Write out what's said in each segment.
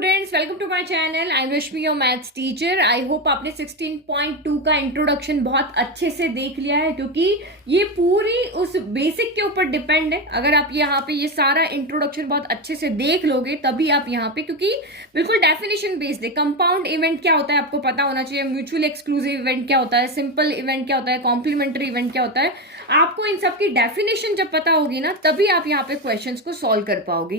Students, welcome to my channel. I am Rashmi, your maths teacher. I hope आपने 16.2 का introduction बहुत अच्छे से देख लिया है, क्योंकि ये पूरी उस बेसिक के ऊपर डिपेंड है। अगर आप यहाँ पे ये सारा इंट्रोडक्शन बहुत अच्छे से देख लोगे तभी आप यहाँ पे, क्योंकि बिल्कुल डेफिनेशन बेस्ड है। कंपाउंड इवेंट क्या होता है आपको पता होना चाहिए, म्यूचुअल एक्सक्लूसिव इवेंट क्या होता है, सिंपल इवेंट क्या होता है, कॉम्प्लीमेंट्री इवेंट क्या होता है। आपको इन सब की डेफिनेशन जब पता होगी ना, तभी आप यहाँ पे क्वेश्चंस को सॉल्व कर पाओगे,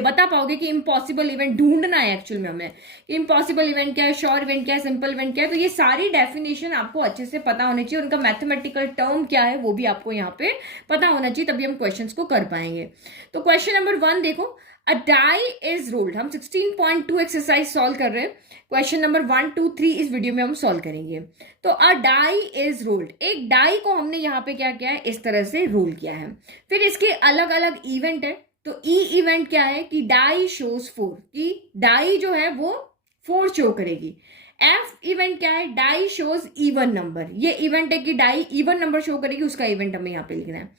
बता पाओगे कि इम्पॉसिबल इवेंट ढूंढना है एक्चुअल में हमें। इम्पॉसिबल इवेंट क्या है, श्योर इवेंट क्या है, सिंपल इवेंट क्या है। तो ये सारी डेफिनेशन आपको अच्छे से पता होनी चाहिए। उनका मैथमेटिकल टर्म क्या है वो भी आपको यहाँ पे पता होना चाहिए, तभी हम क्वेश्चंस को कर पाएंगे। तो क्वेश्चन नंबर 1 देखो, अ डाई इज रोल्ड। हम 16.2 एक्सरसाइज सॉल्व कर रहे हैं। क्वेश्चन नंबर 1, 2, 3 इस वीडियो में हम सॉल्व करेंगे। तो अ डाई इज रोल्ड, एक डाई को हमने यहाँ पे क्या किया है, इस तरह से रोल किया है। फिर इसके अलग अलग इवेंट है। तो ई इवेंट क्या है कि डाई शोज 4, कि डाई जो है वो 4 शो करेगी। एफ इवेंट क्या है, डाई शोज इवन नंबर। ये इवेंट है कि डाई इवन नंबर शो करेगी, उसका इवेंट हमें यहाँ पे लिखना है।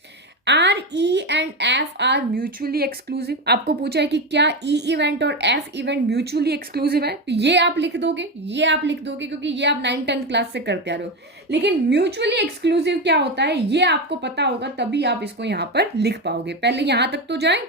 R E and F are mutually exclusive. आपको पूछा है कि क्या ई इवेंट और एफ इवेंट म्यूचुअली एक्सक्लूसिव है, तो ये आप लिख दोगे, ये आप लिख दोगे, क्योंकि ये आप 9th-10th क्लास से करते आ रहे हो। लेकिन म्यूचुअली एक्सक्लूसिव क्या होता है ये आपको पता होगा, तभी आप इसको यहां पर लिख पाओगे। पहले यहां तक तो जाए।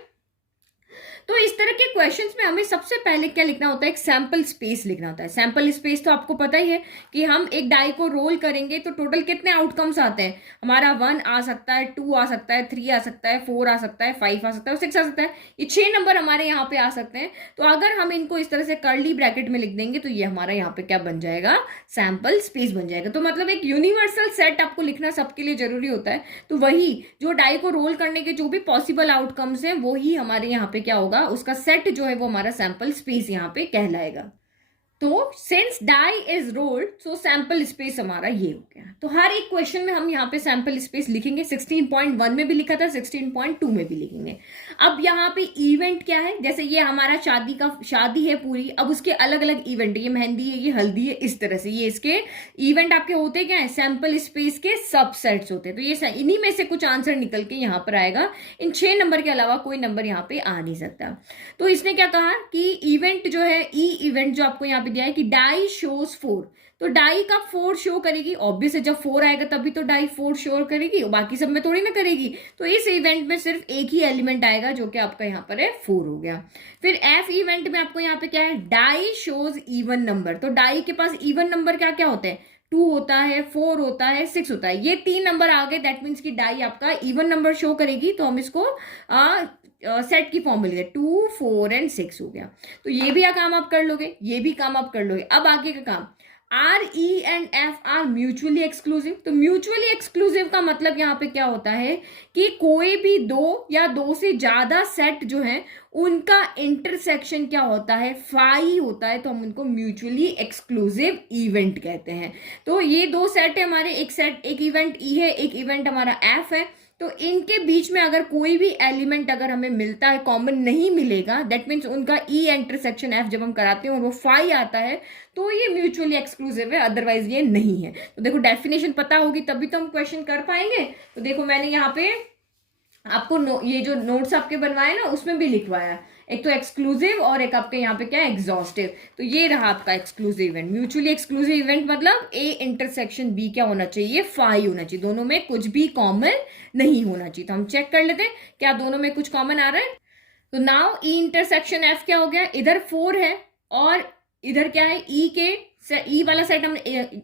तो इस तरह के क्वेश्चंस में हमें सबसे पहले क्या लिखना होता है, एक सैंपल स्पेस लिखना होता है। सैंपल स्पेस तो आपको पता ही है कि हम एक डाई को रोल करेंगे तो टोटल कितने आउटकम्स आते हैं हमारा। 1 आ सकता है, 2 आ सकता है, 3 आ सकता है, 4 आ सकता है, 5 आ सकता है, 6 आ सकता है। ये 6 नंबर हमारे यहाँ पे आ सकते हैं। तो अगर हम इनको इस तरह से कर्ली ब्रैकेट में लिख देंगे तो ये हमारा यहाँ पे क्या बन जाएगा, सैंपल स्पेस बन जाएगा। तो मतलब एक यूनिवर्सल सेट आपको लिखना सबके लिए जरूरी होता है। तो वही जो डाई को रोल करने के जो भी पॉसिबल आउटकम्स हैं वो ही हमारे यहाँ पे क्या होगा, उसका सेट जो है वो हमारा सैंपल स्पेस यहां पे कहलाएगा। तो since die is rolled, so sample space हमारा ये हो गया। तो हर एक क्वेश्चन में हम यहाँ पे सैंपल स्पेस लिखेंगे। 16.1 में भी लिखा था, 16.2 में भी लिखेंगे। अब यहाँ पे इवेंट क्या है, जैसे ये हमारा शादी है पूरी, अब उसके अलग अलग इवेंट है, ये मेहंदी है, ये हल्दी है, इस तरह से ये इसके इवेंट आपके होते क्या है, सैंपल स्पेस के सबसेट्स होते हैं। तो ये इन्हीं में से कुछ आंसर निकल के यहाँ पर आएगा। इन 6 नंबर के अलावा कोई नंबर यहाँ पे आ नहीं सकता। तो इसने क्या कहा कि इवेंट जो है, ई इवेंट जो आपको यहाँ दिया है कि डाई शोज 4, तो डाई का 4 शो करेगी। ऑब्वियस है, जब 4 आएगा तभी तो डाई 4 शो करेगी, बाकी सब में थोड़ी ना करेगी। तो इस इवेंट में सिर्फ एक ही एलिमेंट आएगा जो कि आपका यहाँ पर है 4 हो गया। फिर एफ इवेंट में आपको यहाँ पे क्या है, डाई शोज इवन नंबर। तो डाई के पास इवन नंबर क्या क्या होते हैं, 2 होता है, 4 होता है, 6 होता है। ये 3 नंबर आ गए, दैट मीन्स की डाई आपका इवन नंबर शो करेगी। तो हम इसको सेट की फॉर्म में लिखे 2, 4 एंड 6 हो गया। तो ये भी काम आप कर लोगे, ये भी काम आप कर लोगे। अब आगे का काम, R E and F are mutually exclusive. तो म्यूचुअली एक्सक्लूसिव का मतलब यहाँ पे क्या होता है कि कोई भी 2 या 2 से ज्यादा सेट जो है उनका इंटरसेक्शन क्या होता है, फाई होता है। तो हम उनको म्यूचुअली एक्सक्लूसिव इवेंट कहते हैं। तो ये 2 सेट है हमारे, एक इवेंट ई है, एक इवेंट हमारा एफ है। तो इनके बीच में अगर कोई भी एलिमेंट अगर हमें मिलता है, कॉमन नहीं मिलेगा, दैट मीन्स उनका ई इंटरसेक्शन एफ जब हम कराते हैं और वो फाई आता है, तो ये म्यूचुअली एक्सक्लूसिव है, अदरवाइज ये नहीं है। तो देखो डेफिनेशन पता होगी तभी तो हम क्वेश्चन कर पाएंगे। तो देखो मैंने यहाँ पे आपको ये जो नोट्स आपके बनवाए ना उसमें भी लिखवाया, एक तो एक्सक्लूसिव और एक आपके यहाँ पे क्या है, एग्जॉस्टिव। तो ये रहा आपका exclusive event. Mutually exclusive event मतलब ए इंटरसेक्शन बी क्या होना चाहिए, फाई होना चाहिए। दोनों में कुछ भी कॉमन नहीं होना चाहिए। तो हम चेक कर लेते हैं क्या दोनों में कुछ कॉमन आ रहा है। तो नाउ ई इंटरसेक्शन एफ क्या हो गया, इधर 4 है और इधर क्या है, ई के ई वाला सेट हमने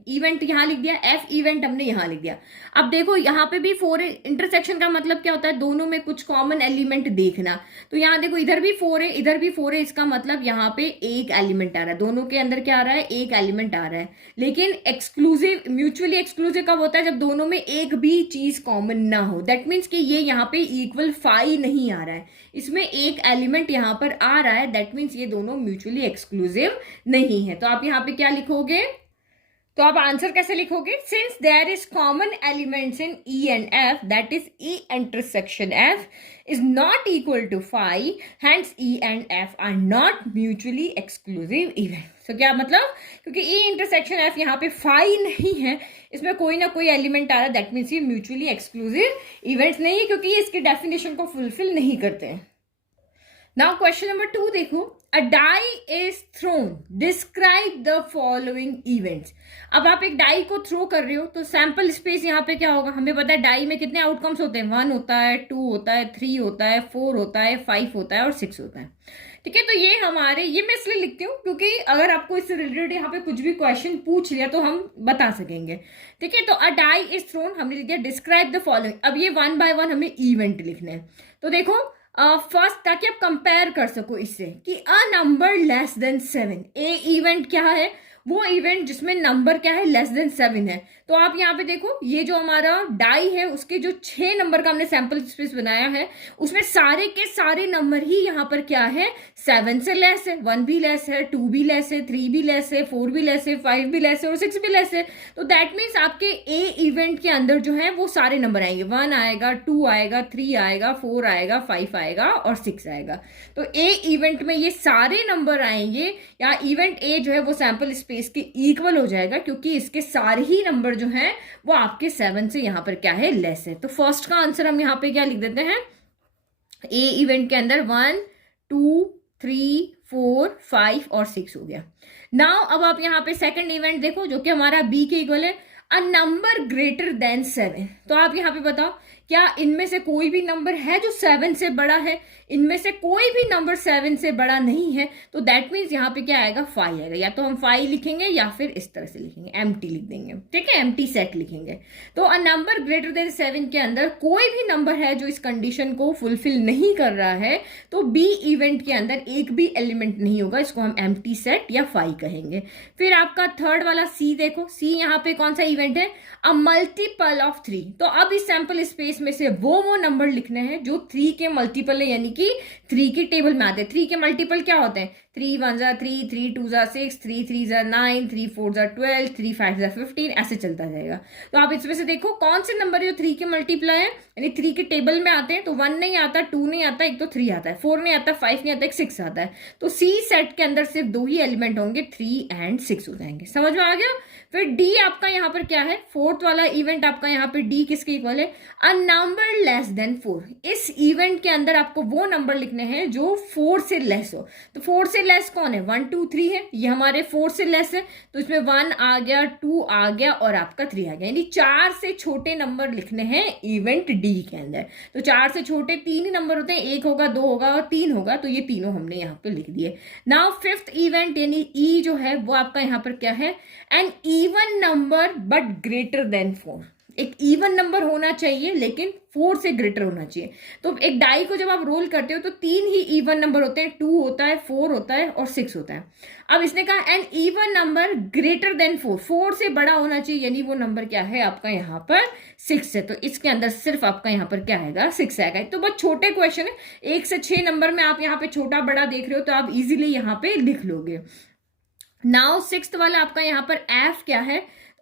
इवेंट यहां लिख दिया, एफ इवेंट हमने यहां लिख दिया। अब देखो यहां पे भी 4 है। इंटरसेक्शन का मतलब क्या होता है, दोनों में कुछ कॉमन एलिमेंट देखना। तो यहां देखो इधर भी 4 है, इधर भी 4 है, इसका मतलब यहां पे एक एलिमेंट आ रहा है। दोनों के अंदर क्या आ रहा है, एक एलिमेंट आ रहा है। लेकिन एक्सक्लूसिव, म्यूचुअली एक्सक्लूसिव कब होता है, जब दोनों में एक भी चीज कॉमन ना हो। दैट मीन्स कि ये यहाँ पे इक्वल फाई नहीं आ रहा है, इसमें एक एलिमेंट यहां पर आ रहा है। दैट मीन्स ये दोनों म्यूचुअली एक्सक्लूसिव नहीं है। तो आप यहाँ पे क्या लिखोगे, तो आप आंसर कैसे लिखोगे, since there is common elements in E and F, that is E intersection F is not equal to phi, hence E and F are not mutually exclusive event. तो क्या मतलब, क्योंकि ई इंटरसेक्शन एफ यहाँ पे phi नहीं है, इसमें कोई ना कोई एलिमेंट आ रहा है, दैट मीन्स ये म्यूचुअली एक्सक्लूसिव इवेंट्स नहीं है, क्योंकि ये इसके डेफिनेशन को फुलफिल नहीं करते हैं। नाउ क्वेश्चन नंबर 2 देखो, a die is thrown, describe the following events. अब आप एक डाई को थ्रो कर रहे हो तो सैंपल स्पेस यहाँ पे क्या होगा, हमें पता है डाई में कितने आउटकम्स होते हैं, 1 होता है, 2 होता है, 3 होता है, 4 होता है, 5 होता है और 6 होता है। ठीक है, तो ये हमारे, ये मैं इसलिए लिखती हूँ क्योंकि अगर आपको इससे रिलेटेड यहाँ पे कुछ भी क्वेश्चन पूछ लिया तो हम बता सकेंगे। ठीक है, तो अ डाई इज थ्रोन हमने लिख दिया, डिस्क्राइब द फॉलोइंग। अब ये 1 बाय 1 हमें इवेंट लिखने हैं। तो देखो फर्स्ट, ताकि आप कंपेयर कर सको इससे कि a number less than 7, A event क्या है, वो इवेंट जिसमें नंबर क्या है, लेस देन 7 है। तो आप यहाँ पे देखो, ये जो हमारा डाई है उसके जो 6 नंबर का हमने सैंपल स्पेस बनाया है उसमें सारे के सारे नंबर ही यहाँ पर क्या है, 7 से लेस है, 1 भी लेस है, 2 भी लेस है, 3 भी लेस है, 4 भी लेस है, 5 भी लेस है और 6 भी लेस है। तो दैट मीन्स आपके ए इवेंट के अंदर जो है वो सारे नंबर आएंगे, 1 आएगा, 2 आएगा, 3 आएगा, 4 आएगा, 5 आएगा और 6 आएगा। तो ए इवेंट में ये सारे नंबर आएंगे, या इवेंट ए जो है वो सैंपल स्पेस के इक्वल हो जाएगा क्योंकि इसके सारे ही नंबर जो है वो आपके 7 से यहां पर क्या है, लेस है। तो फर्स्ट का आंसर हम यहां पे क्या लिख देते हैं, ए इवेंट के अंदर 1, 2, 3, 4, 5 और 6 हो गया। नाउ अब आप यहाँ पे सेकंड इवेंट देखो जो कि हमारा बी के इक्वल है, अ नंबर ग्रेटर देन 7। तो आप यहाँ पे बताओ क्या इनमें से कोई भी नंबर है जो 7 से बड़ा है, इनमें से कोई भी नंबर 7 से बड़ा नहीं है। तो दैट मीन्स यहाँ पे क्या आएगा, 5 आएगा। या तो हम 5 लिखेंगे या फिर इस तरह से लिखेंगे, एम्प्टी लिख देंगे। ठीक है, एम्प्टी सेट लिखेंगे। तो अ नंबर ग्रेटर देन 7 के अंदर कोई भी नंबर है जो इस कंडीशन को फुलफिल नहीं कर रहा है तो बी इवेंट के अंदर एक भी एलिमेंट नहीं होगा, इसको हम एम्प्टी सेट या 5 कहेंगे। फिर आपका थर्ड वाला सी देखो, सी यहाँ पे कौन सा इवेंट है, अ मल्टीपल ऑफ 3। तो अब इस सैंपल स्पेस में से वो नंबर लिखने हैं जो 3 के मल्टीपल है, यानी कि 3 की टेबल में आते हैं। 3 के मल्टीपल क्या होते हैं, 3 1 जा 3, 3 2 जा 6, 3 3 जा 9, 3 4 जा 12, 3 5 जा 15, ऐसे चलता जाएगा। तो आप इसमें से देखो कौन से नंबर है जो 3 के मल्टीप्लाई है, यानी 3 के टेबल में आते हैं। तो 1 नहीं आता, 2 नहीं आता, एक तो 3 आता है, 4 नहीं आता, 5 नहीं आता, एक 6 आता है। तो सी सेट के अंदर सिर्फ 2 ही एलिमेंट होंगे, 3 एंड 6 हो जाएंगे। समझ में आ गया। फिर डी आपका यहाँ पर क्या है, फोर्थ वाला इवेंट आपका यहाँ पे डी किसके इक्वल है, अ नंबर लेस देन 4। इस इवेंट के अंदर आपको वो नंबर लिखने हैं जो 4 से लेस हो। तो 4 से लेस कौन है, 1 2 3 है, ये हमारे 4 से लेस है। तो इसमें 1 आ गया, 2 आ गया और आपका 3 आ गया, यानी 4 से छोटे नंबर लिखने हैं इवेंट डी के अंदर। तो 4 से छोटे 3 ही नंबर होते हैं, 1 होगा, 2 होगा और 3 होगा। तो ये तीनों हमने यहाँ पे लिख दिए। नाउ फिफ्थ इवेंट यानी ई जो है वो आपका यहाँ पर क्या है, an even number but greater than 4। एक इवन नंबर होना चाहिए लेकिन 4 से ग्रेटर होना चाहिए। तो एक डाई को जब आप रोल करते हो तो 3 ही इवन नंबर होते हैं, 2 होता है, 4 होता है और 6 होता है। अब इसने कहा an even number greater than 4, 4 से बड़ा होना चाहिए, यानी वो नंबर क्या है आपका यहाँ पर 6 है। तो इसके अंदर सिर्फ आपका यहाँ पर क्या आएगा, 6 आएगा। तो बहुत छोटे क्वेश्चन है, 1 से 6 नंबर में आप यहाँ पे छोटा बड़ा देख रहे हो तो आप इजीली यहाँ पे लिख लोगे। नाउ सिक्स्थ वाला आपका यहाँ पर एफ क्या है,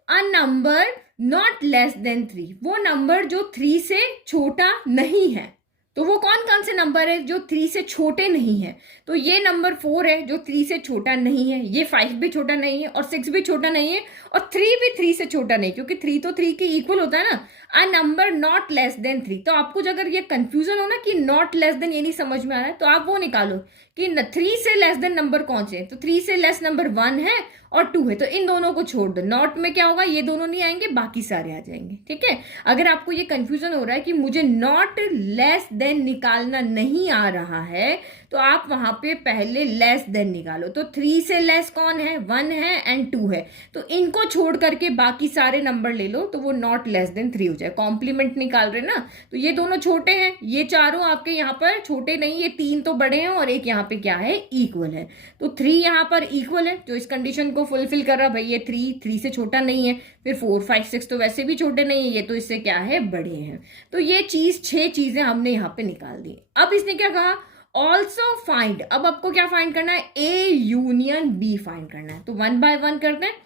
a number not less than 3। वो नंबर जो 3 से छोटा नहीं है। तो वो कौन कौन से नंबर है जो 3 से छोटे नहीं है, तो ये नंबर 4 है जो 3 से छोटा नहीं है, ये 5 भी छोटा नहीं है और 6 भी छोटा नहीं है और 3 भी 3 से छोटा नहीं, क्योंकि 3 तो 3 के इक्वल होता है ना। A number not less than 3। तो आपको अगर ये कंफ्यूजन हो ना कि नॉट लेस देन ये नहीं समझ में आ रहा है तो आप वो निकालो कि 3 से लेस देन नंबर कौन से है। तो 3 से लेस नंबर 1 है और 2 है, तो इन दोनों को छोड़ दो। नॉट में क्या होगा, ये दोनों नहीं आएंगे, बाकी सारे आ जाएंगे। ठीक है, अगर आपको ये कंफ्यूजन हो रहा है कि मुझे नॉट लेस देन निकालना नहीं आ रहा है तो आप वहां पे पहले लेस देन निकालो। तो 3 से लेस कौन है, 1 है एंड 2 है। तो इनको छोड़ करके बाकी सारे नंबर ले लो तो वो नॉट लेस देन 3 हो जाए। कॉम्प्लीमेंट निकाल रहे ना, तो ये दोनों छोटे हैं, ये चारों आपके यहाँ पर छोटे नहीं, ये 3 तो बड़े हैं और एक यहाँ पे क्या है, इक्वल है। तो 3 यहाँ पर इक्वल है, जो इस कंडीशन को फुलफिल कर रहा भाई, ये 3 से छोटा नहीं है। फिर 4 5 6 तो वैसे भी छोटे नहीं है, ये तो इससे क्या है, बड़े हैं। तो ये चीज 6 चीजें हमने यहाँ पे निकाल दी। अब इसने क्या कहा, ऑल्सो फाइंड। अब आपको क्या फाइंड करना है, ए यूनियन बी फाइंड करना है। तो 1 बाय 1 करते हैं।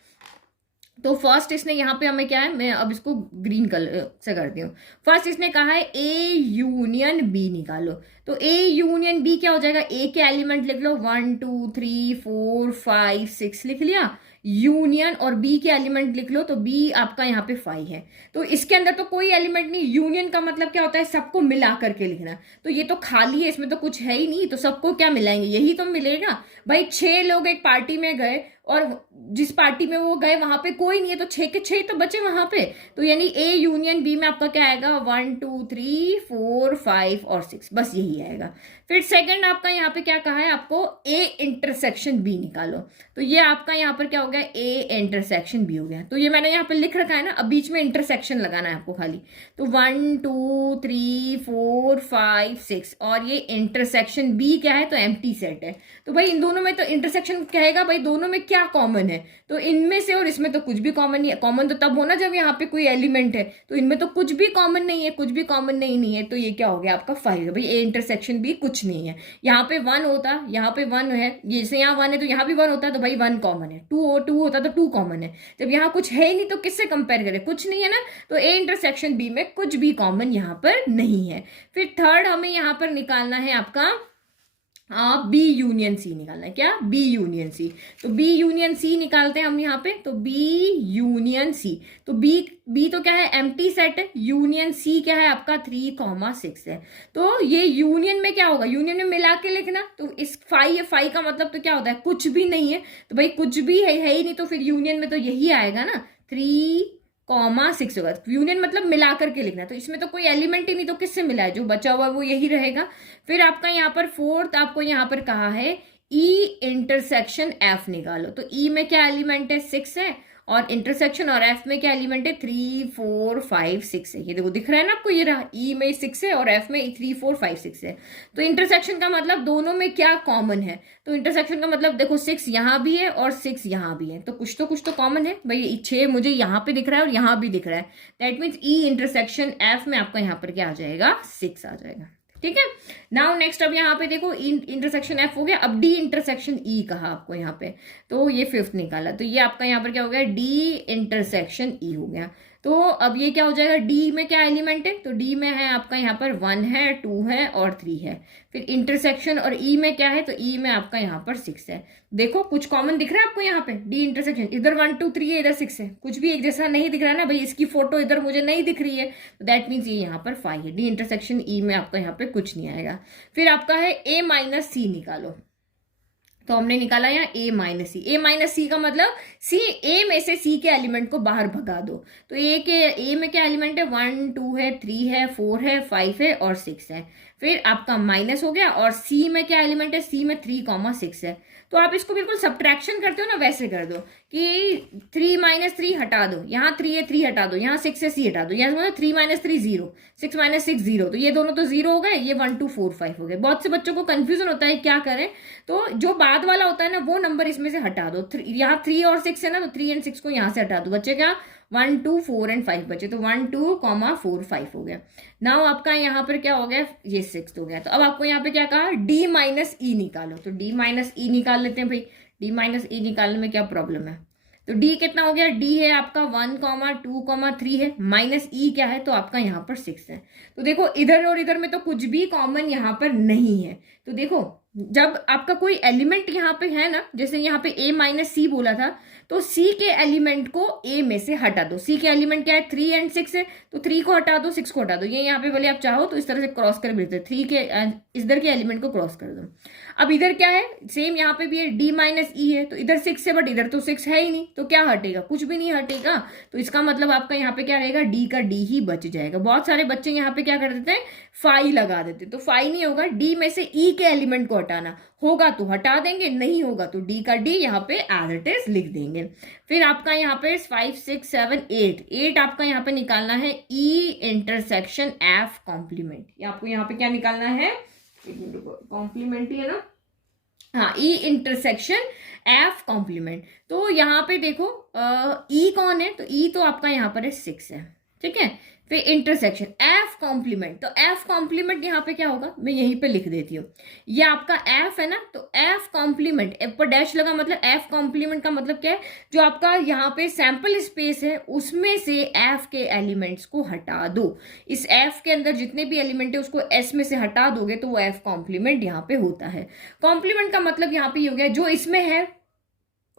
तो फर्स्ट इसने यहाँ पे हमें क्या है, मैं अब इसको ग्रीन कलर से करती हूँ। फर्स्ट इसने कहा है ए यूनियन बी निकालो। तो ए यूनियन बी क्या हो जाएगा, ए के एलिमेंट लिख लो 1 2 3 4 5 6 लिख लिया, यूनियन और बी के एलिमेंट लिख लो, तो बी आपका यहाँ पे 5 है। तो इसके अंदर तो कोई एलिमेंट नहीं, यूनियन का मतलब क्या होता है, सबको मिला करके लिखना। तो ये तो खाली है, इसमें तो कुछ है ही नहीं, तो सबको क्या मिलाएंगे, यही तो मिलेगा भाई। 6 लोग एक पार्टी में गए और जिस पार्टी में वो गए वहां पे कोई नहीं है, तो 6 के 6 तो बचे वहां पे। तो यानी ए यूनियन बी में आपका क्या आएगा, 1 2 3 4 5 और 6, बस यही आएगा। फिर सेकंड आपका यहाँ पे क्या कहा है, आपको ए इंटरसेक्शन बी निकालो। तो ये आपका यहाँ पर क्या हो गया, ए इंटरसेक्शन बी हो गया। तो ये मैंने यहाँ पे लिख रखा है ना, अब बीच में इंटरसेक्शन लगाना है आपको खाली। तो 1 2 3 4 5 6 और ये इंटरसेक्शन बी क्या है, तो एम्प्टी सेट है। तो भाई इन दोनों में तो इंटरसेक्शन कहेगा भाई दोनों में क्या कॉमन है, तो इनमें से और इसमें तो कुछ भी कॉमन नहीं है। कॉमन तो तब होना जब यहाँ पे कोई एलिमेंट है, तो इनमें तो कुछ भी कॉमन नहीं है, कुछ भी कॉमन नहीं है। तो ये क्या हो गया आपका 5 है भाई, ए इंटरसेक्शन बी कुछ नहीं है। यहाँ पे 1 होता, यहाँ पे 1 है, जैसे यहाँ 1 है तो यहाँ भी 1 होता, तो भाई 1 कॉमन है। 2 होता तो 2 कॉमन है। जब यहाँ कुछ है ही नहीं तो किससे कंपेयर करें, कुछ नहीं है ना, तो ए इंटरसेक्शन बी में कुछ भी कॉमन यहाँ पर नहीं है। फिर थर्ड हमें यहाँ पर निकालना है आपका बी यूनियन सी निकालना है, क्या, बी यूनियन सी। तो बी यूनियन सी निकालते हैं हम यहाँ पे, तो बी यूनियन सी, तो बी तो क्या है, एम्प्टी सेट है, यूनियन सी क्या है आपका 3,6 है। तो ये यूनियन में क्या होगा, यूनियन में मिला के लिखना, तो इस 5 का मतलब तो क्या होता है, कुछ भी नहीं है। तो भाई कुछ भी है ही नहीं, तो फिर यूनियन में तो यही आएगा ना, 3,6 होगा। यूनियन मतलब मिला करके लिखना, तो इसमें तो कोई एलिमेंट ही नहीं, तो किससे मिला है, जो बचा हुआ वो यही रहेगा। फिर आपका यहाँ पर फोर्थ आपको यहाँ पर कहा है ई इंटरसेक्शन एफ निकालो। तो ई में क्या एलिमेंट है, 6 है, और इंटरसेक्शन और एफ में क्या एलिमेंट है, 3 4 5 6 है। ये देखो दिख रहा है ना आपको, ये रहा, ई में 6 है और एफ में 3 4 5 6 है। तो इंटरसेक्शन का मतलब दोनों में क्या कॉमन है, तो इंटरसेक्शन का मतलब देखो 6 यहाँ भी है और 6 यहाँ भी है, तो कुछ तो कॉमन है भाई। 6 मुझे यहाँ पे दिख रहा है और यहाँ भी दिख रहा है, that means E intersection F में आपका यहाँ पर क्या आ जाएगा, 6 आ जाएगा। ठीक है, नाउ नेक्स्ट अब यहाँ पे देखो इंटरसेक्शन एफ हो गया, अब डी इंटरसेक्शन ई कहा आपको यहाँ पे, तो ये 5th निकाला, तो ये आपका यहाँ पर क्या हो गया, डी इंटरसेक्शन ई हो गया। तो अब ये क्या हो जाएगा, डी में क्या एलिमेंट है, तो डी में है आपका यहाँ पर 1 है, 2 है और 3 है। फिर इंटरसेक्शन और ई में क्या है, तो ई में आपका यहाँ पर 6 है। देखो कुछ कॉमन दिख रहा है आपको यहाँ पे, डी इंटरसेक्शन, इधर 1 2 3 है, इधर 6 है, कुछ भी एक जैसा नहीं दिख रहा है ना भाई। इसकी फोटो इधर मुझे नहीं दिख रही है, तो दैट मीन्स ये यहाँ पर 5 है। डी इंटरसेक्शन ई में आपका यहाँ पे कुछ नहीं आएगा। फिर आपका है ए माइनस सी निकालो, तो हमने निकाला यहाँ ए माइनस सी। ए माइनस सी का मतलब सी, ए में से सी के एलिमेंट को बाहर भगा दो। तो ए में क्या एलिमेंट है, 1 2 है, 3 है, 4 है, 5 है और 6 है। फिर आपका माइनस हो गया, और सी में क्या एलिमेंट है, सी में 3,6 है। तो आप इसको बिल्कुल सब्ट्रैक्शन करते हो ना, वैसे कर दो कि 3 - 3 हटा दो, यहाँ 3 है 3 हटा दो, यहाँ 6 है सी हटा दो, यहाँ 3 - 3 0, 6 - 6 0, तो ये दोनों तो 0 हो गए, ये 1 2 4 5 हो गए। बहुत से बच्चों को कंफ्यूजन होता है क्या करें, तो जो बाद वाला होता है ना वो नंबर इसमें से हटा दो। यहाँ 3 और 6 है ना, तो 3 और 6 को यहाँ से हटा दो, बच्चे क्या 1 2 4 और 5 बचे, तो 1 2 4 5 हो गया। नाउ आपका यहाँ पर क्या हो गया, ये 6 हो गया। तो अब आपको यहाँ पे क्या कहा, डी माइनस ई निकालो, तो डी माइनस ई निकाल लेते हैं भाई। डी माइनस ई निकालने में क्या प्रॉब्लम है, तो डी कितना हो गया, डी है आपका 1 2 3 है, माइनस ई क्या है, तो आपका यहाँ पर 6 है। तो देखो इधर और इधर में तो कुछ भी कॉमन यहाँ पर नहीं है। तो देखो जब आपका कोई एलिमेंट यहाँ पे है ना, जैसे यहाँ पे a माइनस सी बोला था, तो c के एलिमेंट को a में से हटा दो। c के एलिमेंट क्या है, 3 और 6 है, तो 3 को हटा दो, 6 को हटा दो। ये यहाँ पे भले आप चाहो तो इस तरह से क्रॉस कर भेजते, 3 के इधर के एलिमेंट को क्रॉस कर दो। अब इधर क्या है, सेम यहाँ पे भी है, d माइनस ई है, तो इधर 6 है, बट इधर तो 6 है ही नहीं, तो क्या हटेगा, कुछ भी नहीं हटेगा। तो इसका मतलब आपका यहाँ पे क्या रहेगा, d का d ही बच जाएगा। बहुत सारे बच्चे यहाँ पे क्या कर देते हैं, फाई लगा देते, तो फाई नहीं होगा, d में से e के एलिमेंट को हटाना होगा तो हटा देंगे, नहीं होगा तो d का d यहाँ पे एज इट इज लिख देंगे। फिर आपका यहाँ पे 5 6 7 8 आपका यहाँ पे निकालना है e इंटरसेक्शन f कॉम्प्लीमेंट। ये आपको यहाँ पे क्या निकालना है, कॉम्प्लीमेंट ही है ना, हाँ, ई इंटरसेक्शन एफ कॉम्प्लीमेंट। तो यहाँ पे देखो ई कौन है, तो ई तो आपका यहाँ पर है 6 है, ठीक है। फिर इंटरसेक्शन एफ कॉम्प्लीमेंट, तो एफ कॉम्प्लीमेंट यहाँ पे क्या होगा, मैं यहीं पे लिख देती हूँ, ये आपका एफ है ना, तो एफ कॉम्प्लीमेंट, एफ पर डैश लगा मतलब एफ कॉम्प्लीमेंट का मतलब क्या है, जो आपका यहाँ पे सैंपल स्पेस है उसमें से एफ के एलिमेंट्स को हटा दो, इस एफ के अंदर जितने भी एलिमेंट है उसको एस में से हटा दोगे तो वो एफ कॉम्प्लीमेंट यहाँ पे होता है। कॉम्प्लीमेंट का मतलब यहाँ पे ये हो गया जो इसमें है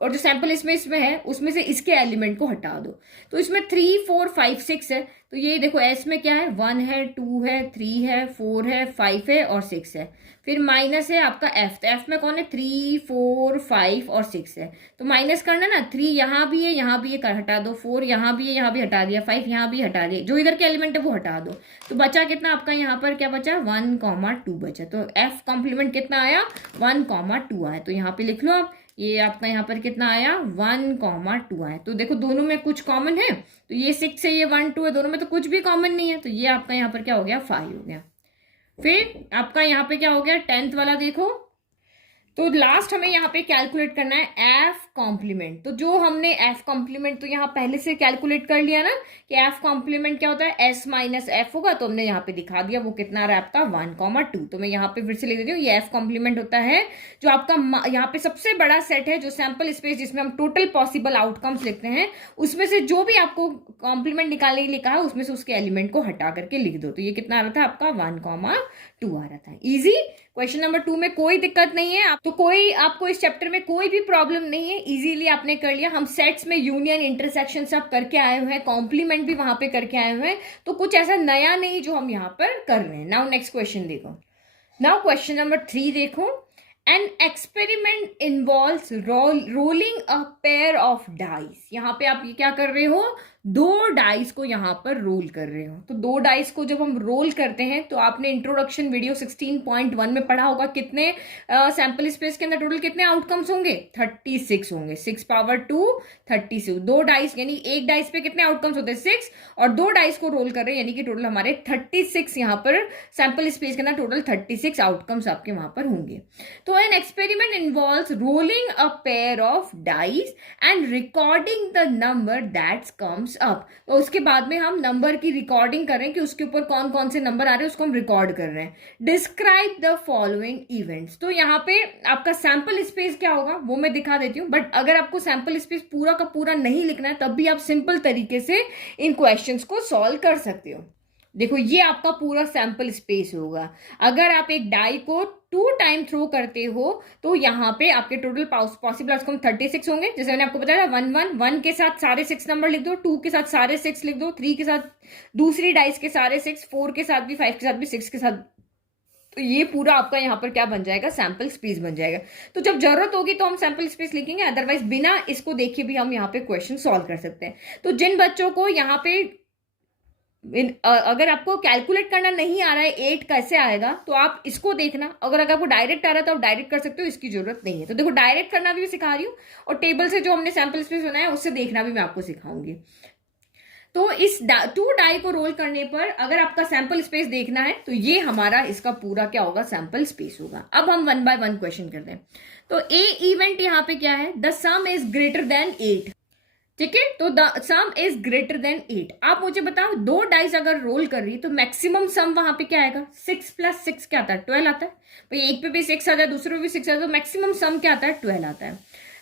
और जो सैंपल इसमें है उसमें से इसके एलिमेंट को हटा दो। तो इसमें 3 4 5 6 है, तो ये देखो एस में क्या है, 1 है, 2 है, 3 है, 4 है, 5 है और 6 है। फिर माइनस है आपका एफ, तो एफ में कौन है, 3 4 5 और 6 है, तो माइनस करना ना, 3 यहाँ भी है, यहाँ भी है, हटा दो, 4 यहाँ भी है, यहाँ भी हटा दिया, 5 यहाँ भी हटा दिया, जो इधर के एलिमेंट है वो हटा दो, तो बचा कितना आपका यहाँ पर क्या बचा, 1,2 बचा। तो एफ कॉम्प्लीमेंट कितना आया, 1,2 आया, तो यहाँ पे लिख लो आप, ये आपका यहाँ पर कितना आया, 1,2 आया। तो देखो दोनों में कुछ कॉमन है, तो ये 6 है, ये 1 2 है, दोनों में तो कुछ भी कॉमन नहीं है, तो ये आपका यहाँ पर क्या हो गया, 5 हो गया। फिर आपका यहाँ पे क्या हो गया, 10th वाला देखो, तो लास्ट हमें यहाँ पे कैलकुलेट करना है एफ कॉम्प्लीमेंट। तो जो हमने एफ कॉम्प्लीमेंट तो यहाँ पहले से कैलकुलेट कर लिया ना कि एफ कॉम्प्लीमेंट क्या होता है, एस माइनस एफ होगा, तो हमने यहाँ पे दिखा दिया वो कितना आ रहा है आपका 1,2। तो मैं यहाँ पे फिर से लिख देती हूँ, ये एफ कॉम्प्लीमेंट होता है जो आपका यहाँ पे सबसे बड़ा सेट है, जो सैंपल स्पेस जिसमें हम टोटल पॉसिबल आउटकम्स लिखते हैं, उसमें से जो भी आपको कॉम्प्लीमेंट निकालने के लिए कहा उसमें से उसके एलिमेंट को हटा करके लिख दो। तो ये कितना आ रहा था आपका 1,2 आ रहा था। इजी क्वेश्चन नंबर 2 में कोई दिक्कत नहीं है, तो कोई आपको इस चैप्टर में कोई भी प्रॉब्लम नहीं है, इजीली आपने कर लिया। हम सेट्स में यूनियन इंटरसेक्शन सब करके आए हुए हैं, कॉम्प्लीमेंट भी वहां पे करके आए हुए हैं, तो कुछ ऐसा नया नहीं जो हम यहाँ पर कर रहे हैं। नाउ नेक्स्ट क्वेश्चन देखो, नाउ क्वेश्चन नंबर 3 देखो, an experiment involves rolling a pair of dice. यहाँ पे आप ये क्या कर रहे हो, 2 डाइस को यहाँ पर रोल कर रहे हो। तो 2 डाइस को जब हम रोल करते हैं तो आपने इंट्रोडक्शन वीडियो 16.1 में पढ़ा होगा, कितने सैंपल स्पेस के अंदर टोटल कितने आउटकम्स होंगे, 36 होंगे, 6 पावर 2 36। 2 डाइस यानी एक डाइस पे कितने आउटकम्स होते हैं, 6, और 2 डाइस को रोल कर रहे हैं यानी कि टोटल हमारे 36 यहाँ पर सैंपल स्पेस के अंदर टोटल 36 आउटकम्स आपके वहां पर होंगे। तो an experiment involves rolling a pair of dice and recording the number that comes up। तो उसके बाद में हम नंबर की रिकॉर्डिंग कर रहे हैं कि उसके ऊपर कौन कौन से नंबर आ रहे हैं, उसको हम रिकॉर्ड कर रहे हैं। Describe the following events. तो यहाँ पे आपका सैंपल स्पेस क्या होगा वो मैं दिखा देती हूँ, बट अगर आपको सैंपल स्पेस पूरा का पूरा नहीं लिखना है तब भी आप सिंपल तरीके से इन क्वेश्चंस को सॉल्व कर सकते हो। देखो ये आपका पूरा सैंपल स्पेस होगा, अगर आप एक डाई को 2 टाइम थ्रो करते हो तो यहाँ पे आपके टोटल पॉसिबल आउटकम 36 होंगे। जैसे मैंने आपको बताया 1 1 1 के साथ सारे 6 नंबर लिख दो, 2 के साथ सारे 6 लिख दो, 3 के साथ दूसरी डाइस के सारे 6, 4 के साथ भी, 5 के साथ भी, 6 के साथ, तो ये पूरा आपका यहाँ पर क्या बन जाएगा, सैंपल स्पेस बन जाएगा। तो जब जरूरत होगी तो हम सैंपल स्पेस लिखेंगे, अदरवाइज बिना इसको देखे भी हम यहाँ पे क्वेश्चन सॉल्व कर सकते हैं। तो जिन बच्चों को यहाँ पे अगर आपको कैलकुलेट करना नहीं आ रहा है 8 कैसे आएगा, तो आप इसको देखना, अगर आपको डायरेक्ट आ रहा है तो आप डायरेक्ट कर सकते हो, इसकी जरूरत नहीं है। तो देखो डायरेक्ट करना भी सिखा रही हूँ और टेबल से जो हमने सैंपल स्पेस बनाया है उससे देखना भी मैं आपको सिखाऊंगी। तो इस 2 डाई को रोल करने पर अगर आपका सैंपल स्पेस देखना है तो ये हमारा इसका पूरा क्या होगा, सैंपल स्पेस होगा। अब हम 1 बाय 1 क्वेश्चन करते हैं। तो ए इवेंट यहाँ पे क्या है, the some is greater than 8, ठीक है, तो the some is greater than 8। आप मुझे बताओ 2 डाइस अगर रोल कर रही है तो मैक्सिमम सम वहां पे क्या आएगा, 6 + 6 क्या आता है, 12 आता है। भाई एक पे भी 6 आता है, दूसरे पे भी 6 आता है, तो मैक्सिमम सम क्या आता है, 12 आता है।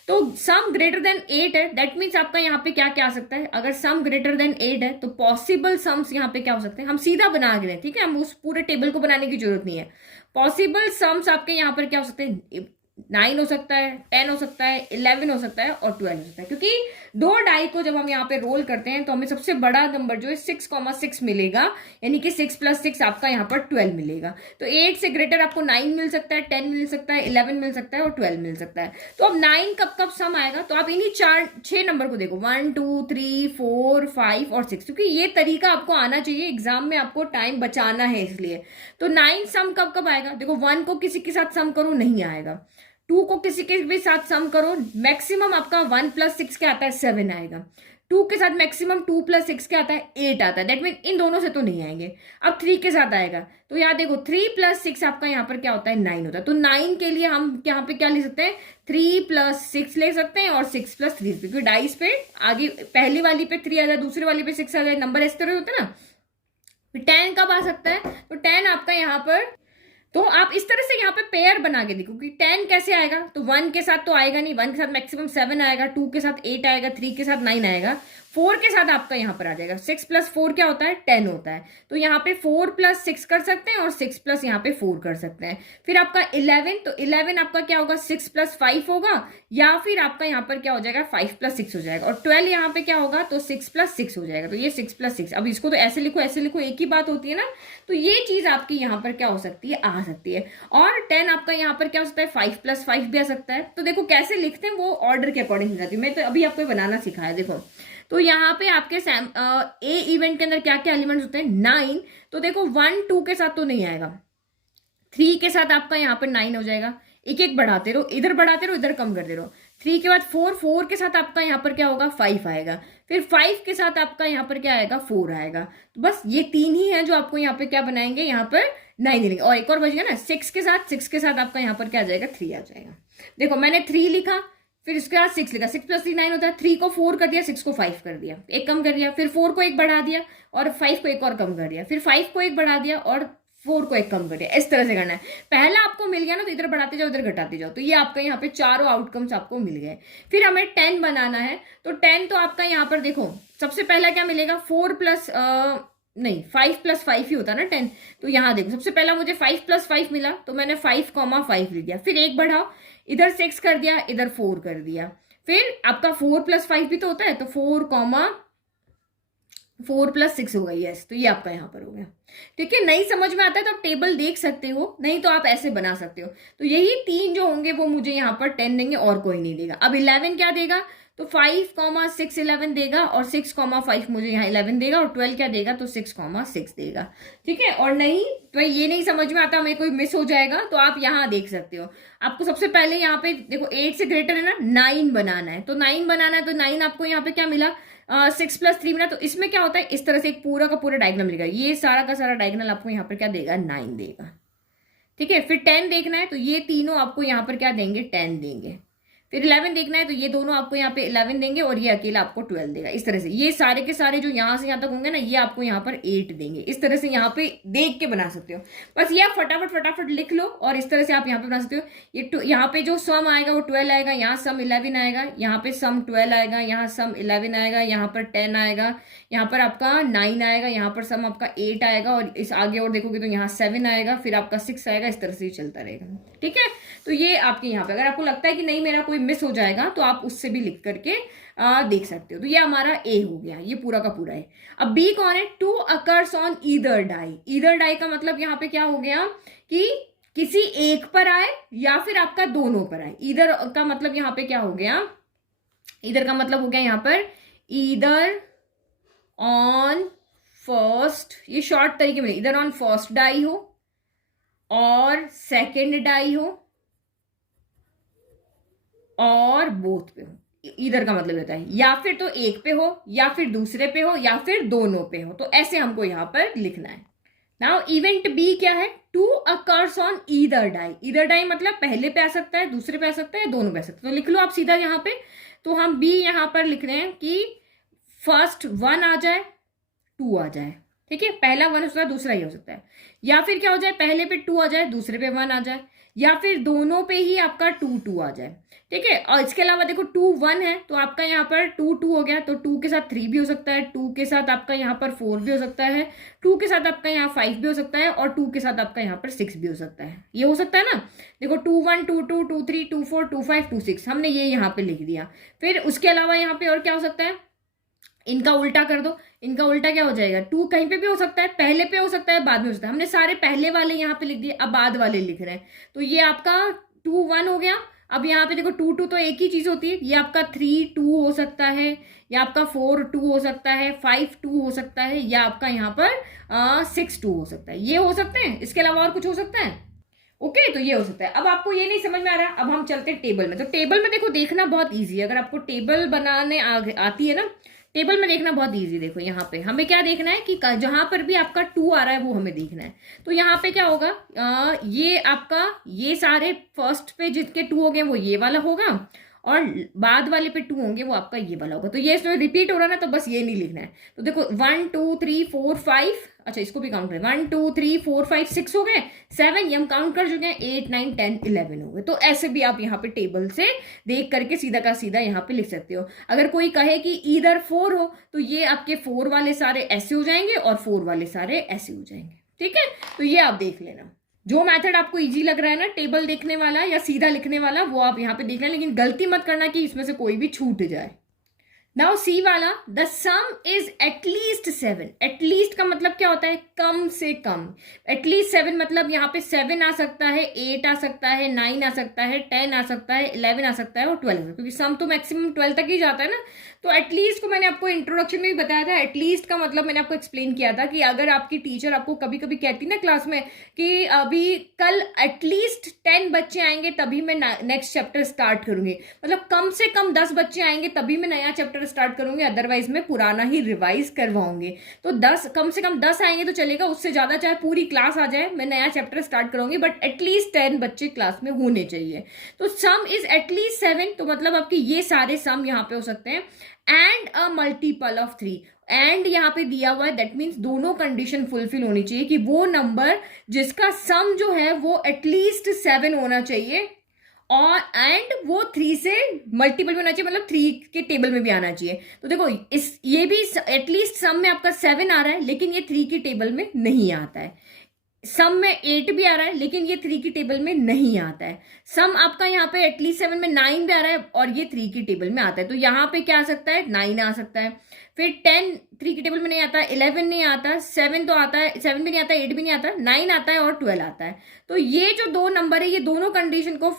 तो सम ग्रेटर देन 8 है, दैट मीन्स आपका यहाँ पे क्या क्या आ सकता है, अगर सम ग्रेटर देन 8 है तो पॉसिबल सम्स यहाँ पे क्या हो सकते हैं, हम सीधा बना रहे हैं, ठीक है, हम उस पूरे टेबल को बनाने की जरूरत नहीं है। पॉसिबल सम्स आपके यहाँ पर क्या हो सकते हैं, 9 हो सकता है, 10 हो सकता है, 11 हो सकता है और 12 हो सकता है, क्योंकि 2 डाई को जब हम यहाँ पे रोल करते हैं तो हमें सबसे बड़ा नंबर जो है 6,6 मिलेगा, यानी कि 6 + 6 आपका यहाँ पर 12 मिलेगा। तो 8 से ग्रेटर आपको 9 मिल सकता है, 10 मिल सकता है, 11 मिल सकता है और 12 मिल सकता है। तो अब 9 कब कब सम आएगा, तो आप इन्हीं 6 नंबर को देखो, 1 2 3 4 5 और 6, क्योंकि ये तरीका आपको आना चाहिए, एग्जाम में आपको टाइम बचाना है इसलिए। तो 9 सम कब कब आएगा, देखो 1 को किसी के साथ सम करो नहीं आएगा, 2 को किसी के भी साथ सम करो, मैक्सिमम आपका 1 + 6 क्या आता है, 7 आएगा। 2 के साथ मैक्सिमम 2 + 6 क्या आता है, 8 आता है। दैट मीन इन दोनों से तो नहीं आएंगे। अब 3 के साथ आएगा, तो यहाँ देखो 3 + 6 आपका यहाँ पर क्या होता है, 9 होता है। तो 9 के लिए हम यहाँ पे क्या ले सकते हैं, 3 + 6 ले सकते हैं और 6 + 3, क्योंकि डाइस पे आगे पहली वाली पे 3 आ जाए, दूसरी वाली पे 6 आ जाए, नंबर इस तरह होता है ना। 10 कब आ सकता है, तो 10 आपका यहाँ पर, तो आप इस तरह से यहाँ पे पेयर बना के देखो कि 10 कैसे आएगा, तो 1 के साथ तो आएगा नहीं, 1 के साथ मैक्सिमम 7 आएगा, 2 के साथ 8 आएगा, 3 के साथ 9 आएगा, 4 के साथ आपका यहाँ पर आ जाएगा 6 + 4 क्या होता है, 10 होता है। तो यहाँ पे 4 + 6 कर सकते हैं और 6 + यहाँ पे 4 कर सकते हैं। फिर आपका 11, तो 11 आपका क्या होगा, 6 + 5 होगा, या फिर आपका यहाँ पर क्या हो जाएगा, 5 + 6 हो जाएगा। और 12 यहाँ पे क्या होगा, तो 6 + 6 हो जाएगा। तो ये 6 + 6, अब इसको तो ऐसे लिखो ऐसे लिखो, एक ही बात होती है ना। तो ये चीज आपकी यहाँ पर क्या हो सकती है, आ सकती है। और 10 आपका यहाँ पर क्या हो सकता है, 5 + 5 भी आ सकता है। तो देखो कैसे लिखते हैं वो ऑर्डर के अकॉर्डिंग हो जाती है। मैं तो अभी आपको बनाना सिखाया, देखो। तो यहाँ पे आपके ए इवेंट के अंदर क्या क्या एलिमेंट्स होते हैं, 9। तो देखो 1 2 के साथ तो नहीं आएगा, 3 के साथ आपका यहाँ पर 9 हो जाएगा। एक एक बढ़ाते रहो, इधर बढ़ाते रहो, इधर कम करते रहो। 3 के बाद 4, 4 के साथ आपका यहाँ पर क्या होगा, 5 आएगा। फिर 5 के साथ आपका यहाँ पर क्या आएगा, 4 आएगा। तो बस ये 3 ही है जो आपको यहाँ पे क्या बनाएंगे, यहाँ पर 9 देंगे। और एक और बच गया ना, 6 के साथ आपका यहाँ पर क्या आ जाएगा, 3 आ जाएगा। देखो मैंने 3 लिखा, फिर उसके बाद 6 लिखा, 6 + 3 9 होता है। 3 को 4 कर दिया, 6 को 5 कर दिया, एक कम कर दिया। फिर 4 को एक बढ़ा दिया और 5 को एक और कम कर दिया। फिर 5 को एक बढ़ा दिया और 4 को एक कम कर दिया। इस तरह से करना है। पहला आपको मिल गया ना, तो इधर बढ़ाते जाओ, इधर घटाते जाओ। तो ये आपका यहाँ पे चारों आउटकम्स आपको मिल गए। फिर हमें 10 बनाना है। तो 10 तो आपका यहाँ पर देखो, सबसे पहला क्या मिलेगा, 4 प्लस नहीं 5 + 5 ही होता है ना 10। तो यहाँ देखो सबसे पहला मुझे 5 + 5 मिला, तो मैंने 5,5 लिख दिया। फिर एक बढ़ाओ, इधर 6 कर दिया, इधर 4 कर दिया। फिर आपका 4 + 5 भी तो होता है, तो 4 + 6 होगा। यस, तो ये आपका यहाँ पर हो गया। ठीक है, नहीं समझ में आता है तो आप टेबल देख सकते हो, नहीं तो आप ऐसे बना सकते हो। तो यही 3 जो होंगे वो मुझे यहाँ पर 10 देंगे और कोई नहीं देगा। अब 11 क्या देगा, तो 5,6 11 देगा, और 6,5 मुझे यहाँ 11 देगा, और 12 क्या देगा, तो 6,6 देगा। ठीक है, और नहीं तो ये नहीं समझ में आता, हमें कोई मिस हो जाएगा, तो आप यहाँ देख सकते हो। आपको सबसे पहले यहाँ पे देखो 8 से ग्रेटर है ना, 9 बनाना है। तो 9 बनाना है, तो 9 आपको यहाँ पे क्या मिला, 6 + 3 मिला। तो इसमें क्या होता है, इस तरह से एक पूरा का पूरा डायगोनल मिलेगा। ये सारा का सारा डायगोनल आपको यहाँ पर क्या देगा, 9 देगा। ठीक है, फिर 10 देखना है, तो ये तीनों आपको यहाँ पर क्या देंगे, 10 देंगे। फिर 11 देखना है, तो ये दोनों आपको यहाँ पे 11 देंगे, और ये अकेला आपको 12 देगा। इस तरह से ये सारे के सारे जो यहाँ से यहाँ तक होंगे ना, ये आपको यहाँ पर 8 देंगे। इस तरह से यहाँ पे देख के बना सकते हो। बस ये आप फटाफट लिख लो, और इस तरह से आप यहाँ पे बना सकते हो। ये यहाँ पे जो सम आएगा वो 12 आएगा, यहाँ सम 11 आएगा, यहाँ पे सम 12 आएगा, यहाँ सम 11 आएगा, यहाँ पर 10 आएगा, यहाँ पर आपका 9 आएगा, यहाँ पर सम आपका 8 आएगा, और इस आगे और देखोगे तो यहाँ 7 आएगा, फिर आपका 6 आएगा। इस तरह से चलता रहेगा। ठीक है, तो ये आपके यहाँ पे, अगर आपको लगता है कि नहीं मेरा कोई मिस हो जाएगा, तो आप उससे भी लिख करके देख सकते हो। तो ये हमारा ए हो गया, ये पूरा का पूरा है। अब बी कौन है, 2 occurs on either die. Either die का मतलब यहाँ पे क्या हो गया कि किसी एक पर आए या फिर आपका दोनों पर आए। ईदर का मतलब यहाँ पे क्या हो गया, ईदर का मतलब हो गया यहाँ पर ईदर ऑन फर्स्ट, ये शॉर्ट तरीके में, इधर ऑन फर्स्ट डाई हो और सेकेंड डाई हो और बोथ पे हो। इधर का मतलब रहता है या फिर तो एक पे हो, या फिर दूसरे पे हो, या फिर दोनों पे हो। तो ऐसे हमको यहां पर लिखना है। नाउ इवेंट बी क्या है, 2 occurs on either die. Either die मतलब पहले पे आ सकता है, दूसरे पे आ सकता है, दोनों पे आ सकता है। तो लिख लो आप सीधा यहाँ पे। तो हम बी यहां पर लिख रहे हैं कि फर्स्ट 1 आ जाए, 2 आ जाए। ठीक है, पहला 1 हो सकता है, दूसरा ही हो सकता है। या फिर क्या हो जाए, पहले पे 2 आ जाए, दूसरे पे 1 आ जाए, या फिर दोनों पे ही आपका 2 2 आ जाए। ठीक है, और इसके अलावा देखो 2 1 है, तो आपका यहाँ पर 2 2 हो गया, तो 2 के साथ 3 भी हो सकता है, 2 के साथ आपका यहाँ पर 4 भी हो सकता है, 2 के साथ आपका यहाँ 5 भी हो सकता है, और 2 के साथ आपका यहाँ पर 6 भी हो सकता है। ये हो सकता है ना। देखो 2 1 2 2 2 3 2 4 2 5 2 6 हमने ये यहाँ पे लिख दिया। फिर उसके अलावा यहाँ पे और क्या हो सकता है, इनका उल्टा कर दो। इनका उल्टा क्या हो जाएगा, 2 कहीं पे भी हो सकता है, पहले पे हो सकता है, बाद में हो सकता है। हमने सारे पहले वाले यहाँ पे लिख दिए, अब बाद वाले लिख रहे हैं। तो ये आपका 2 1 हो गया। अब यहाँ पे देखो 2 2 तो एक ही चीज होती है। ये आपका 3 2 हो सकता है, या आपका 4 2 हो सकता है, 5 2 हो सकता है, या आपका यहाँ पर 6 2 हो सकता है। ये हो सकते हैं, इसके अलावा और कुछ हो सकता है। ओके, तो ये हो सकता है। अब आपको ये नहीं समझ में आ रहा, अब हम चलते हैं टेबल में। तो टेबल में देखो देखना बहुत ईजी है। अगर आपको टेबल बनाने आती है ना, टेबल में देखना बहुत इजी। देखो यहाँ पे हमें क्या देखना है कि जहां पर भी आपका 2 आ रहा है वो हमें देखना है। तो यहाँ पे क्या होगा, ये आपका ये सारे फर्स्ट पे जितने 2 हो गए वो ये वाला होगा, और बाद वाले पे 2 होंगे वो आपका ये वाला होगा। तो ये इसमें रिपीट हो रहा है ना, तो बस ये नहीं लिखना है। तो देखो 1 2 3 4 5, अच्छा इसको भी काउंट करें, 1 2 3 4 5 6 हो गए, 7 ये हम काउंट कर चुके हैं, 8 9 10 11 हो गए। तो ऐसे भी आप यहाँ पे टेबल से देख करके सीधा का सीधा यहाँ पे लिख सकते हो। अगर कोई कहे कि इधर 4 हो तो ये आपके 4 वाले सारे ऐसे हो जाएंगे और 4 वाले सारे ऐसे हो जाएंगे। ठीक है, तो ये आप देख लेना। जो मेथड आपको इजी लग रहा है ना, टेबल देखने वाला या सीधा लिखने वाला, वो आप यहाँ पे देख लें, लेकिन गलती मत करना कि इसमें से कोई भी छूट जाए। नाउ सी वाला, the some is at least 7। At least का मतलब क्या होता है, कम से कम। एटलीस्ट 7 मतलब यहाँ पे 7 आ सकता है, 8 आ सकता है, 9 आ सकता है, 10 आ सकता है, 11 आ सकता है और 12, क्योंकि सम तो मैक्सिमम 12 तक ही जाता है ना। तो एटलीस्ट को मैंने आपको इंट्रोडक्शन में भी बताया था। एटलीस्ट का मतलब मैंने आपको एक्सप्लेन किया था कि अगर आपकी टीचर आपको कभी कभी कहती ना क्लास में कि अभी कल एटलीस्ट 10 बच्चे आएंगे तभी मैं नेक्स्ट चैप्टर स्टार्ट करूंगी, मतलब कम से कम 10 बच्चे आएंगे तभी मैं नया चैप्टर स्टार्ट करूंगी, अदरवाइज मैं पुराना ही रिवाइज करवाऊंगी। तो 10 कम से कम 10 आएंगे तो चलेगा, उससे ज्यादा चाहे पूरी क्लास आ जाए मैं नया चैप्टर स्टार्ट करूंगी, बट एटलीस्ट 10 बच्चे क्लास में होने चाहिए। तो सम इज एटलीस्ट 7, तो मतलब आपके ये सारे सम यहाँ पे हो सकते हैं। And a multiple of 3, and यहाँ पे दिया हुआ है, दैट मीन्स दोनों कंडीशन फुलफिल होनी चाहिए कि वो नंबर जिसका सम जो है वो एटलीस्ट 7 होना चाहिए, और एंड वो 3 से मल्टीपल में होना चाहिए, मतलब 3 के टेबल में भी आना चाहिए। तो देखो ये भी एटलीस्ट सम में आपका 7 आ रहा है, लेकिन ये 3 के टेबल में नहीं आता है। सम में 8 भी आ रहा है, लेकिन ये 3 की टेबल में नहीं आता है। सम आपका यहाँ पे एटलीस्ट 7 में 9 भी आ रहा है और ये 3 की टेबल में आता है। तो यहाँ पे क्या आ सकता है, 9 आ सकता है। फिर 10 3 की टेबल में नहीं आता, 11 नहीं आता, 7 तो आता है, 7 भी नहीं आता, 8 भी नहीं आता, 9 आता है और 12 आता है। तो ये जो 2 नंबर है, ये दोनों कंडीशन को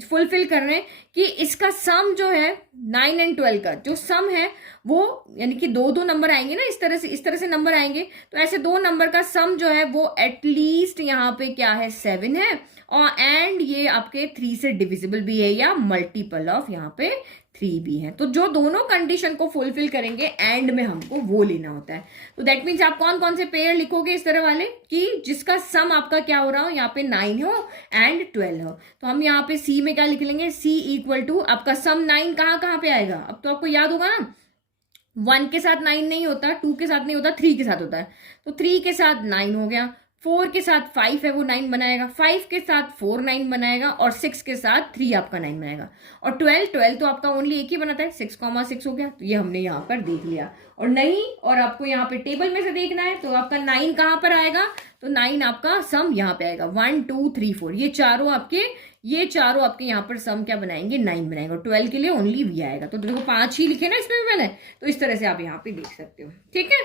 फुलफिल कर रहे हैं कि इसका सम जो है 9 एंड 12 का जो सम है वो, यानी कि 2 नंबर आएंगे ना, इस तरह से नंबर आएंगे। तो ऐसे 2 नंबर का सम जो है वो एटलीस्ट यहाँ पे क्या है, 7 है, और एंड ये आपके 3 से डिविजिबल भी है या मल्टीपल ऑफ यहाँ पे 3 भी है। तो जो दोनों कंडीशन को फुलफिल करेंगे एंड में हमको वो लेना होता है। तो दैट मीन्स आप कौन कौन से पेयर लिखोगे इस तरह वाले कि जिसका सम आपका क्या हो रहा हो, यहाँ पे 9 हो एंड 12 हो। तो हम यहाँ पे सी में क्या लिख लेंगे, सी इक्वल टू आपका सम 9 कहाँ पे आएगा, अब तो आपको याद होगा ना, 1 के साथ 9 नहीं होता, 2 के साथ नहीं होता, 3 के साथ होता है। तो 3 के साथ 9 हो गया, 4 के साथ 5 है वो 9 बनाएगा, 5 के साथ 4 9 बनाएगा, और 6 के साथ 3 आपका 9 बनाएगा, और 12 तो आपका ओनली एक ही बनाता है, 6,6 हो गया। तो ये हमने यहाँ पर देख लिया। और नहीं, और आपको यहाँ पे टेबल में से देखना है तो आपका 9 कहाँ पर आएगा, तो 9 आपका सम यहाँ पे आएगा, 1 2 3 4, ये चारों आपके यहाँ पर सम क्या बनाएंगे, 9 बनाएंगे, और 12 के लिए ओनली वी आएगा। तो देखो 5 ही लिखे ना इसमें भी मैंने, तो इस तरह से आप यहाँ पे देख सकते हो। ठीक है,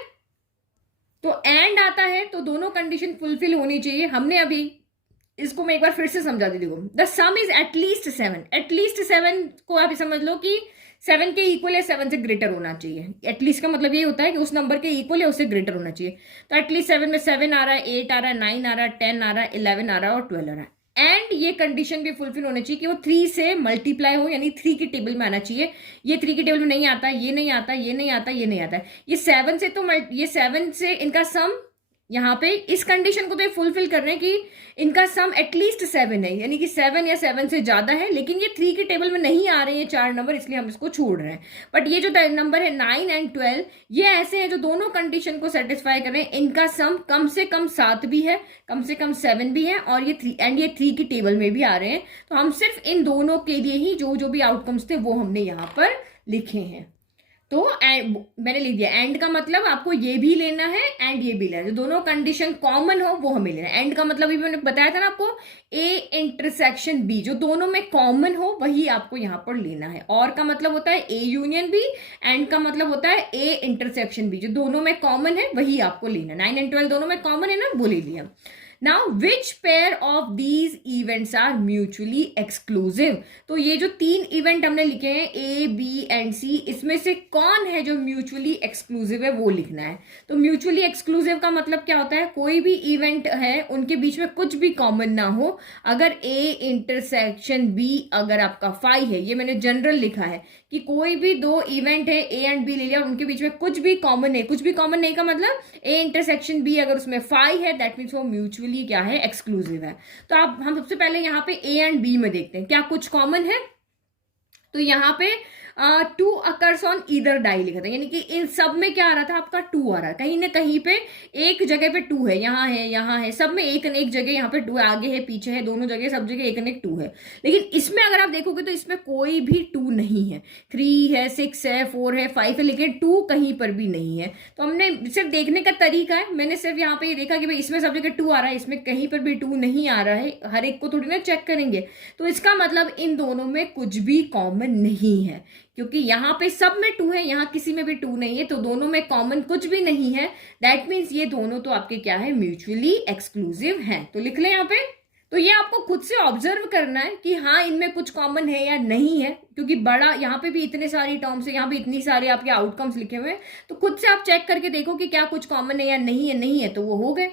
तो एंड आता है तो दोनों कंडीशन फुलफिल होनी चाहिए। हमने अभी इसको मैं एक बार फिर से समझा दी। देखो the some is at least 7, at least 7 को आप समझ लो कि 7 के इक्वल या 7 से ग्रेटर होना चाहिए। एटलीस्ट का मतलब ये होता है कि उस नंबर के इक्वल या उससे ग्रेटर होना चाहिए। तो एटलीस्ट 7 में 7 आ रहा है, 8 आ रहा है, 9 आ रहा है, 10 आ रहा है, 11 आ रहा है और 12 आ रहा है। एंड ये कंडीशन भी फुलफिल होनी चाहिए कि वो 3 से मल्टीप्लाई हो, यानी 3 की टेबल में आना चाहिए। ये 3 की टेबल में नहीं आता, ये नहीं आता, ये नहीं आता, ये नहीं आता, ये 7 से, तो ये 7 से इनका सम यहाँ पे इस कंडीशन को तो ये फुलफिल कर रहे हैं कि इनका सम एटलीस्ट 7 है, यानी कि 7 या 7 से ज्यादा है, लेकिन ये 3 की टेबल में नहीं आ रहे हैं 4 नंबर, इसलिए हम इसको छोड़ रहे हैं। बट ये जो नंबर है 9 एंड 12, ये ऐसे हैं जो दोनों कंडीशन को सेटिस्फाई कर रहे हैं। इनका सम कम से कम 7 भी है, कम से कम 7 भी है, और ये 3 की टेबल में भी आ रहे हैं। तो हम सिर्फ इन दोनों के लिए ही जो भी आउटकम्स थे वो हमने यहाँ पर लिखे हैं। तो मैंने लिख दिया। एंड का मतलब आपको ये भी लेना है एंड ये भी लेना है, जो दोनों कंडीशन कॉमन हो वो हमें लेना है। एंड का मतलब मैंने बताया था ना आपको, ए इंटरसेक्शन बी, जो दोनों में कॉमन हो वही आपको यहाँ पर लेना है। और का मतलब होता है ए यूनियन बी, एंड का मतलब होता है ए इंटरसेक्शन बी, जो दोनों में कॉमन है वही आपको लेना है। 9 एंड 12 दोनों में कॉमन है ना, वो ले लिया। Now which pair of these events are mutually exclusive. तो ये जो 3 इवेंट हमने लिखे हैं ए बी एंड सी, इसमें से कौन है जो म्यूचुअली एक्सक्लूसिव है वो लिखना है। तो म्यूचुअली एक्सक्लूसिव का मतलब क्या होता है, कोई भी इवेंट है उनके बीच में कुछ भी कॉमन ना हो। अगर ए इंटरसेक्शन बी अगर आपका फाई है, ये मैंने जनरल लिखा है कि कोई भी 2 इवेंट है ए एंड बी ले लिया, उनके बीच में कुछ भी कॉमन है, कुछ भी कॉमन नहीं का मतलब ए इंटरसेक्शन बी अगर उसमें फाई है दैट मीन्स वो म्यूचुअली क्या है, एक्सक्लूसिव है। तो आप हम सबसे पहले यहाँ पे ए एंड बी में देखते हैं क्या कुछ कॉमन है। तो यहाँ पे 2 अकर्स ऑन ईदर डाई लिखा था, यानी कि इन सब में क्या आ रहा था, आपका 2 आ रहा है। कहीं ना कहीं पे एक जगह पे 2 है, यहाँ है, सब में एक न एक जगह यहाँ पे 2 है, आगे है पीछे है, दोनों जगह सब जगह एक न एक 2 है। लेकिन इसमें अगर आप देखोगे तो इसमें कोई भी 2 नहीं है। 3 है, 6 है, 4 है, 5 है, लेकिन 2 कहीं पर भी नहीं है। तो हमने सिर्फ देखने का तरीका है, मैंने सिर्फ यहाँ पे ये देखा कि भाई इसमें सब जगह 2 आ रहा है, इसमें कहीं पर भी 2 नहीं आ रहा है, हर एक को थोड़ी ना चेक करेंगे। तो इसका मतलब इन दोनों में कुछ भी कॉमन नहीं है, क्योंकि यहाँ पे सब में 2 है, यहाँ किसी में भी 2 नहीं है, तो दोनों में कॉमन कुछ भी नहीं है। दैट मीन्स ये दोनों तो आपके क्या है, म्यूचुअली एक्सक्लूसिव हैं। तो लिख लें यहाँ पे। तो ये आपको खुद से ऑब्जर्व करना है कि हाँ इनमें कुछ कॉमन है या नहीं है, क्योंकि बड़ा यहाँ पे भी इतने सारी टर्म्स है, यहाँ पे इतनी सारे आपके आउटकम्स लिखे हुए हैं। तो खुद से आप चेक करके देखो कि क्या कुछ कॉमन है या नहीं है, तो वो हो गए।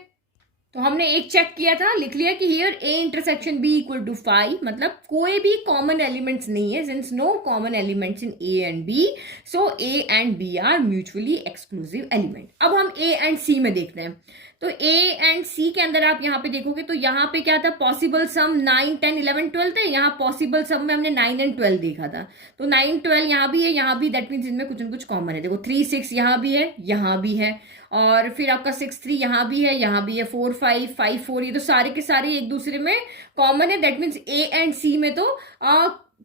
तो हमने एक चेक किया था, लिख लिया कि here A intersection B equal to 5, मतलब कोई भी कॉमन एलिमेंट्स नहीं है। Since no common elements in A and B, so A and B are mutually exclusive element. अब हम ए एंड सी में देखते हैं। तो ए एंड सी के अंदर आप यहाँ पे देखोगे तो यहाँ पे क्या था, पॉसिबल सम 9, 10, 11, 12 थे। यहाँ पॉसिबल सम में हमने 9 एंड 12 देखा था। तो 9, 12 यहाँ भी है, यहाँ भी, दैट मीन्स इनमें कुछ न कुछ कॉमन है। देखो 3, 6 यहाँ भी है, यहाँ भी है, और फिर आपका 6, 3 यहाँ भी है, यहाँ भी है, 4, 5, 5, 4, ये तो सारे के सारे एक दूसरे में कॉमन है। दैट मीन्स ए एंड सी में तो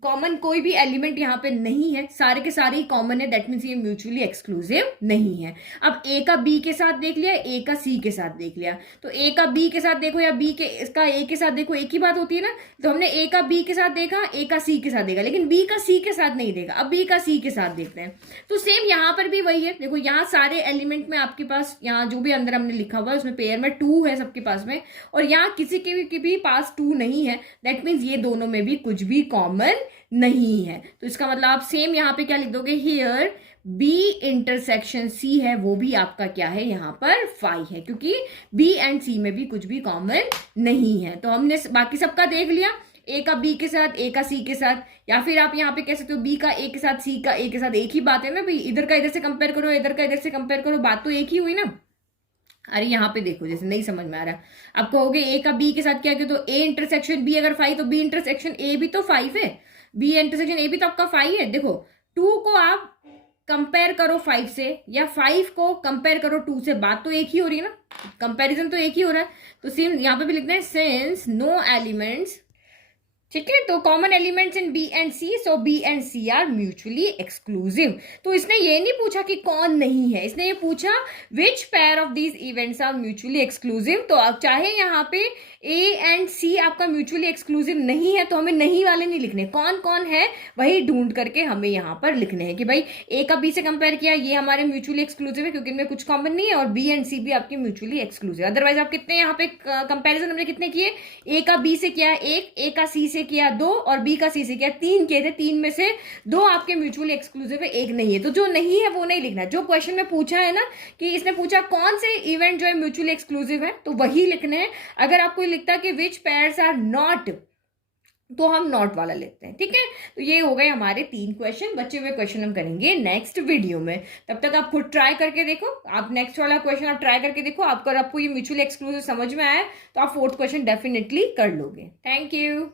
कॉमन कोई भी एलिमेंट यहाँ पे नहीं है, सारे के सारे ही कॉमन है। दैट मीन्स ये म्यूचुअली एक्सक्लूसिव नहीं है। अब ए का बी के साथ देख लिया, ए का सी के साथ देख लिया। तो ए का बी के साथ देखो या बी के इसका ए के साथ देखो, एक ही बात होती है ना। तो हमने ए का बी के साथ देखा, ए का सी के साथ देखा, लेकिन बी का सी के साथ नहीं देखा। अब बी का सी के साथ देखते हैं। तो सेम यहाँ पर भी वही है। देखो यहाँ सारे एलिमेंट में आपके पास, यहाँ जो भी अंदर हमने लिखा हुआ है उसमें पेयर में 2 है सबके पास में, और यहाँ किसी के भी पास 2 नहीं है। दैट मीन्स ये दोनों में भी कुछ भी कॉमन नहीं है। तो इसका मतलब आप सेम यहाँ पे क्या लिख दोगे, हियर बी इंटरसेक्शन सी है, वो भी आपका क्या है, यहाँ पर 5 है, क्योंकि बी एंड सी में भी कुछ भी कॉमन नहीं है। तो हमने बाकी सबका देख लिया, ए का बी के साथ, ए का सी के साथ, या फिर आप यहाँ पे कह सकते हो बी का ए के साथ, सी का ए के साथ। एक ही बात है ना भाई, इधर का इधर से कंपेयर करो, इधर का इधर से कंपेयर करो, बात तो एक ही हुई ना। अरे यहाँ पे देखो, जैसे नहीं समझ में आ रहा, आप कहोगे ए का बी के साथ क्या किया, तो ए इंटरसेक्शन बी अगर 5 तो बी इंटरसेक्शन ए भी तो 5 है, बी इंटरसेक्शन ए भी तो आपका 5 है। देखो 2 को आप कंपेयर करो 5 से, या 5 को कंपेयर करो 2 से, बात तो एक ही हो रही है ना, कंपैरिजन तो एक ही हो रहा है। तो सेम यहाँ पे भी लिखना है, सिंस नो एलिमेंट्स, ठीक है, तो common elements in B and C, so B and C are mutually exclusive. तो इसने ये नहीं पूछा कि कौन नहीं है, इसने ये पूछा which pair of these events are mutually exclusive. तो आप चाहे यहाँ पे ए एंड सी आपका म्यूचुअली एक्सक्लूसिव नहीं है, तो हमें नहीं वाले नहीं लिखने, कौन कौन है वही ढूंढ करके हमें यहाँ पर लिखने हैं कि भाई ए का बी से कंपेयर किया, ये हमारे म्यूचुअली एक्सक्लूसिव है क्योंकि इनमें कुछ कॉमन नहीं है, और बी एंड सी भी आपके म्यूचुअली एक्सक्लूसिव। अदरवाइज आप कितने यहाँ पे कंपेरिजन हमने कितने किए, ए का बी से किया 1, ए का सी से किया 2, और बी का सी से किया 3 किए थे। 3 में से 2 आपके म्यूचुअली एक्सक्लूसिव है, 1 नहीं है। तो जो नहीं है वो नहीं लिखना। जो क्वेश्चन में पूछा है ना कि इसने पूछा कौन से इवेंट जो है म्यूचुअली एक्सक्लूसिव है, तो वही लिखने हैं। अगर आपको लिखता कि विच पेयर्स आर नॉट, तो हम नॉट वाला लेते हैं, ठीक है। तो ये हो गए हमारे 3 क्वेश्चन। बचे हुए क्वेश्चन हम करेंगे नेक्स्ट वीडियो में। तब तक आप खुद ट्राई करके देखो, आप नेक्स्ट वाला क्वेश्चन आप ट्राई करके देखो। आपको ये म्यूचुअली एक्सक्लूसिव समझ में आया तो आप 4th क्वेश्चन डेफिनेटली कर लोगे। Thank you.